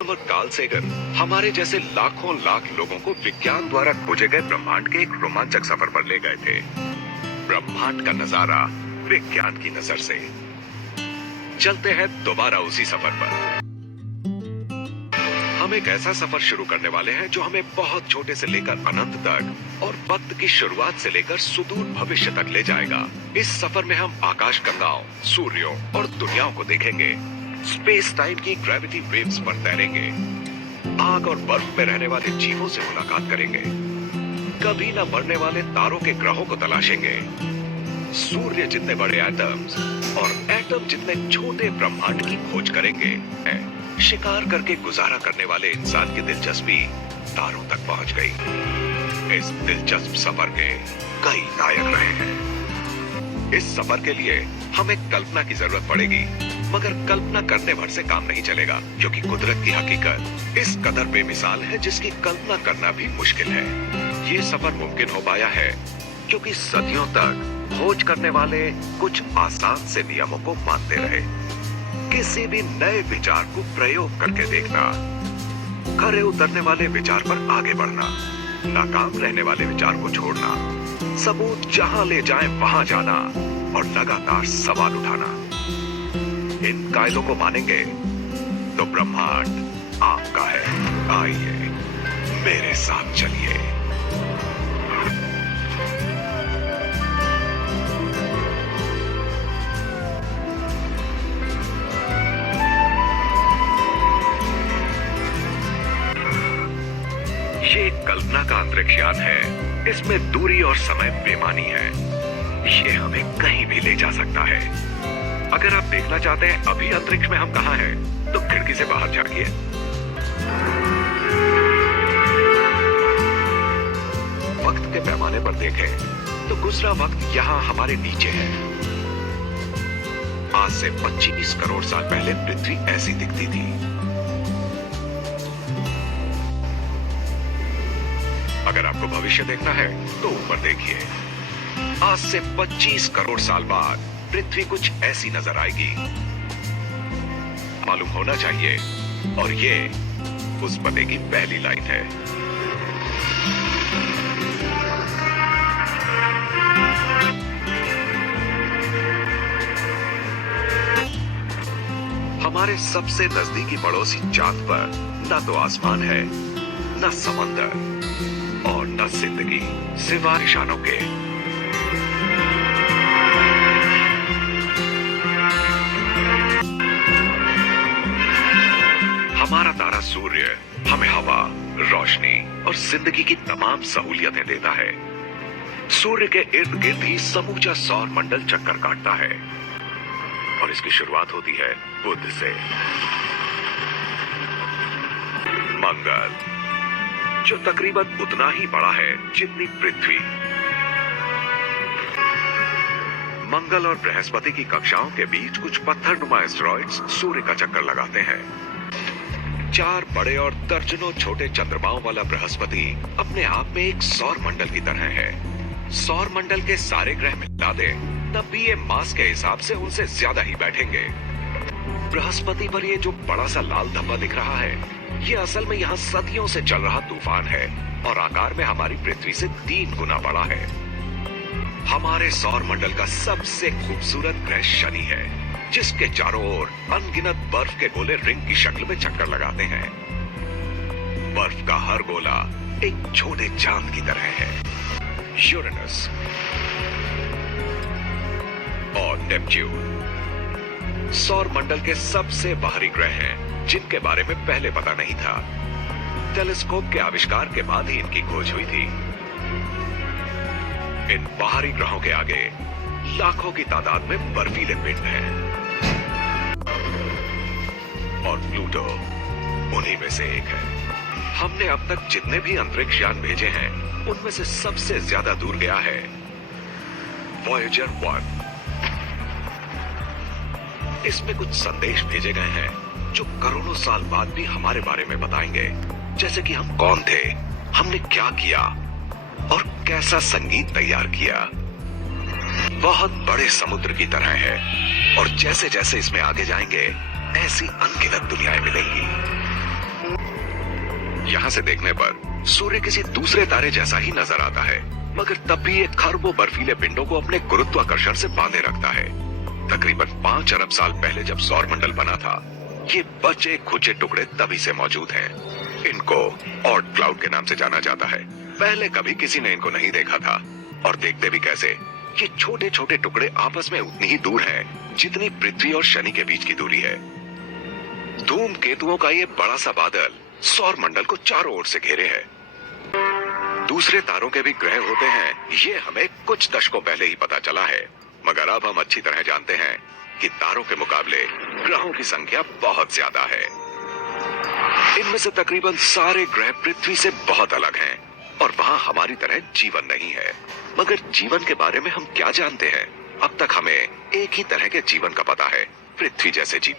Carl Sagan हमारे जैसे लाखों लाख लोगों को विज्ञान द्वारा खोजे गए ब्रह्मांड के एक रोमांचक सफर पर ले गए थे। ब्रह्मांड का नजारा विज्ञान की नजर से। चलते हैं दोबारा उसी सफर पर। हम एक ऐसा सफर शुरू करने वाले हैं जो हमें बहुत छोटे से लेकर अनंत तक और वक्त की शुरुआत से लेकर सुदूर भविष्य तक ले जाएगा। इस सफर में हम आकाश गंगाओं, सूर्यों और दुनियाओं को देखेंगे। स्पेस टाइम की ग्रेविटी वेव्स पर तैरेंगे। आग और बर्फ में रहने वाले जीवों से मुलाकात करेंगे। कभी न मरने वाले तारों के ग्रहों को तलाशेंगे। सूर्य जितने बड़े एटम्स और एटम जितने छोटे ब्रह्मांड की खोज करेंगे। शिकार करके गुजारा करने वाले इंसान की दिलचस्पी तारों तक पहुंच गई। इस दिलचस्प सफर के कई नायक रहे हैं। इस सफर के लिए हमें कल्पना की जरूरत पड़ेगी, मगर कल्पना करने भर से काम नहीं चलेगा, क्योंकि कुदरत की हकीकत इस कदर बेमिसाल है जिसकी कल्पना करना भी मुश्किल है। ये सफर मुमकिन हो पाया है क्योंकि सदियों तक खोज करने वाले कुछ आसान से नियमों को मानते रहे। किसी भी नए विचार को प्रयोग करके देखना, खरे उतरने वाले विचार पर आगे बढ़ना, नाकाम रहने वाले विचार को छोड़ना, सबूत जहां ले जाएं वहां जाना और लगातार सवाल उठाना। इन कायदों को मानेंगे तो ब्रह्मांड आपका है। आइए मेरे साथ चलिए। ये कल्पना का अंतरिक्ष यान है। इसमें दूरी और समय बेमानी है। ये हमें कहीं भी ले जा सकता है। अगर आप देखना चाहते हैं अभी अंतरिक्ष में हम कहां हैं, तो खिड़की से बाहर झांकिए। वक्त के पैमाने पर देखें तो गुजरा वक्त यहां हमारे नीचे है। आज से 25 करोड़ साल पहले पृथ्वी ऐसी दिखती थी। अगर आपको भविष्य देखना है तो ऊपर देखिए। आज से 25 करोड़ साल बाद पृथ्वी कुछ ऐसी नजर आएगी। मालूम होना चाहिए, और ये उस पते की पहली लाइन है। हमारे सबसे नजदीकी पड़ोसी चांद पर न तो आसमान है, न समंदर और न जिंदगी, सिवाय निशानों के। हमारा तारा सूर्य हमें हवा, रोशनी और जिंदगी की तमाम सहूलियतें देता है। सूर्य के इर्द गिर्द ही समूचा सौर मंडल चक्कर काटता है और इसकी शुरुआत होती है बुध से। मंगल, जो तकरीबन उतना ही बड़ा है जितनी पृथ्वी। मंगल और बृहस्पति की कक्षाओं के बीच कुछ पत्थरनुमा एस्टेरॉइड्स सूर्य का चक्कर लगाते हैं। 4 बड़े और दर्जनों छोटे चंद्रमाओं वाला बृहस्पति अपने आप में एक सौर मंडल की तरह है। सौर मंडल के सारे ग्रह मिला दें तब भी ये मास के हिसाब से उनसे ज्यादा ही बैठेंगे। बृहस्पति पर ये जो बड़ा सा लाल धब्बा दिख रहा है, ये असल में यहाँ सदियों से चल रहा तूफान है और आकार में हमारी पृथ्वी से 3 गुना बड़ा है। हमारे सौर मंडल का सबसे खूबसूरत ग्रह शनि है, जिसके चारों ओर अनगिनत बर्फ के गोले रिंग की शक्ल में चक्कर लगाते हैं। बर्फ का हर गोला एक छोटे चांद की तरह है। यूरेनस और नेपच्यून सौर मंडल के सबसे बाहरी ग्रह हैं, जिनके बारे में पहले पता नहीं था। टेलीस्कोप के आविष्कार के बाद ही इनकी खोज हुई थी। इन बाहरी ग्रहों के आगे लाखों की तादाद में बर्फीले पिंड हैं। और प्लूटो उन्हीं में से एक है। हमने अब तक जितने भी अंतरिक्ष यान भेजे हैं, उनमें से सबसे ज्यादा दूर गया है वॉयेजर 1। इसमें कुछ संदेश भेजे गए हैं जो करोड़ों साल बाद भी हमारे बारे में बताएंगे, जैसे कि हम कौन थे, हमने क्या किया और कैसा संगीत तैयार किया। बहुत बड़े समुद्र की तरह है और जैसे जैसे इसमें आगे जाएंगे ऐसी अनगिनत दुनियाएं मिलेंगी। यहाँ से देखने पर सूर्य किसी दूसरे तारे जैसा ही नजर आता है, मगर तब भी ये खरबों बर्फीले पिंडों को अपने गुरुत्वाकर्षण से बांधे रखता है। तकरीबन 5 अरब साल पहले जब सौरमंडल बना था, ये बचे खुचे टुकड़े तभी से मौजूद हैं। इनको ऑड क्लाउड के नाम से जाना जाता है। पहले कभी किसी ने इनको नहीं देखा था, और देखते भी कैसे। ये छोटे छोटे टुकड़े आपस में उतनी ही दूर हैं जितनी पृथ्वी और शनि के बीच की दूरी है। धूमकेतुओं का ये बड़ा सा बादल सौर मंडल को चारों ओर से घेरे है। दूसरे तारों के भी ग्रह होते हैं, ये हमें कुछ दशकों पहले ही पता चला है, मगर अब हम अच्छी तरह जानते हैं कि तारों के मुकाबले ग्रहों की संख्या बहुत ज्यादा है। इनमें से तकरीबन सारे ग्रह पृथ्वी से बहुत अलग हैं, और वहां हमारी तरह जीवन नहीं है। मगर जीवन के बारे में हम क्या जानते हैं? अब तक हमें एक ही तरह के जीवन का पता है, पृथ्वी जैसे जीव।